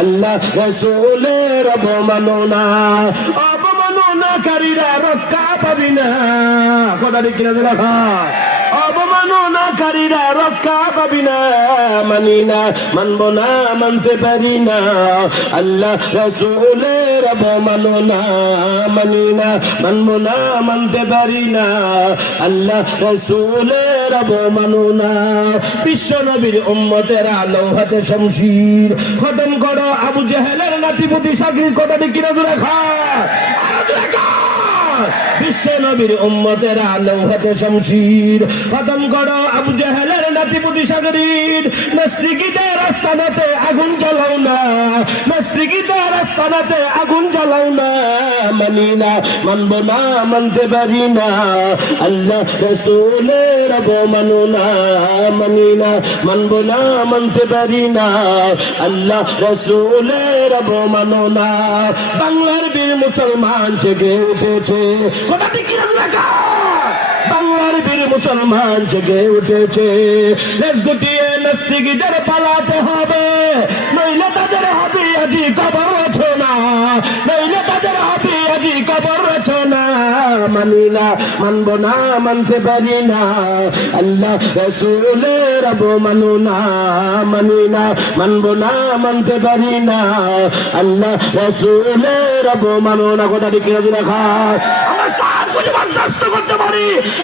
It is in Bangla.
আল্লাহ রাসূলের অবমাননা অবমাননাকারীরা রক্ষা পাবি না। কথা ঠিক কিনা রাখা অবমাননাকারীরা রক্ষা পাবি না। মানি না, মানব না, মানতে পারি না। আল্লাহ রাসূলের অবমাননা মানি না, মানব না, মানতে পারি না। আল্লাহ রাসূলের অবমাননা। বিশ্ব নবীর উম্মতেরা লৌহাতে শমশির খতম করো আবু জেহেলের নাতিপুতি সাকির। কথা ঠিক কিনা রাখা বিশ্ব নবীর উম্মতেরা লৌহাতে শমশির খতম করো আবু জেহেলের নাতিপুতি সাগরীর। নাস্তিকীদের আস্তানাতে আগুন জ্বালাও না, নাস্তিকীদের আস্তানাতে আগুন জ্বালাও না। মানি না, মানব না, মানতে পারি না। আল্লাহ রাসূলের অবমাননা মানি না, মানব না, মানতে পারি না। আল্লাহ রাসূলের অবমাননা। বাংলার বীর মুসলমান জেগে উঠেছে। কথা ঠিক কি রাখা বাংলার বীর মুসলমান জেগে উঠেছে। লেজ গুটিয়ে নাস্তিকীদের পালাতে হবে, নইলে তাদের হবে আজি কবর রচনা, নইলে তাদের হবে আজি কবর রচনা। মানি না, মানব না, মানতে পারি না। আল্লাহ রাসূলের অবমাননা মানি না, মানব না, মানতে পারি না। আল্লাহ রাসূলের অবমাননা। কথা ঠিক কি রাখা আমরা সাত বছর বরদাস্ত করতে পারি।